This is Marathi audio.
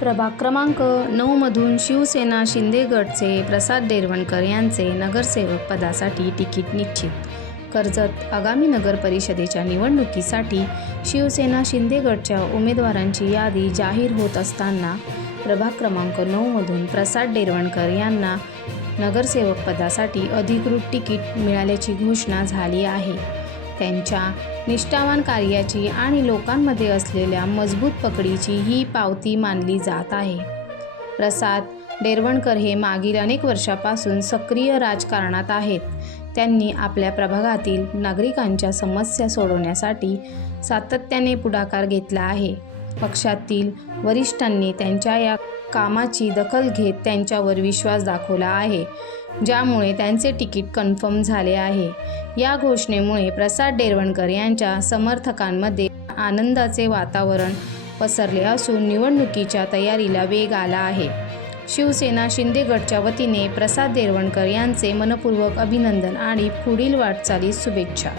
प्रभाग क्रमांक नऊमधून शिवसेना शिंदे गटचे प्रसाद डेरवणकर यांचे नगरसेवक पदासाठी तिकीट निश्चित. कर्जत आगामी नगर परिषदेच्या निवडणुकीसाठी शिवसेना शिंदे गटच्या उमेदवारांची यादी जाहीर होत असताना प्रभाग क्रमांक नऊमधून प्रसाद डेरवणकर यांना नगरसेवक पदासाठी अधिकृत तिकीट मिळाल्याची घोषणा झाली आहे. त्यांच्या निष्ठावान कार्याची आणि लोकांमध्ये असलेल्या मजबूत पकडीची ही पावती मानली जात आहे. प्रसाद डेरवणकर हे मागील अनेक वर्षापासून सक्रिय राजकारणात आहेत. त्यांनी आपल्या प्रभागातील नागरिकांच्या समस्या सोडवण्यासाठी सातत्याने पुढाकार घेतला आहे. पक्षातील वरिष्ठांनी त्यांच्या या कामाची दखल घेत त्यांच्यावर विश्वास दाखवला आहे ज्यामुळे त्यांचे तिकीट कन्फर्म झाले आहे. या घोषणेमुळे प्रसाद डेरवणकर यांच्या समर्थकांमध्ये आनंदाचे वातावरण पसरले असून निवडणुकीच्या तयारीला वेग आला आहे. शिवसेना शिंदे गटच्या वतीने प्रसाद देरवणकर यांचे मनपूर्वक अभिनंदन आणि पुढील वाटचालीस शुभेच्छा.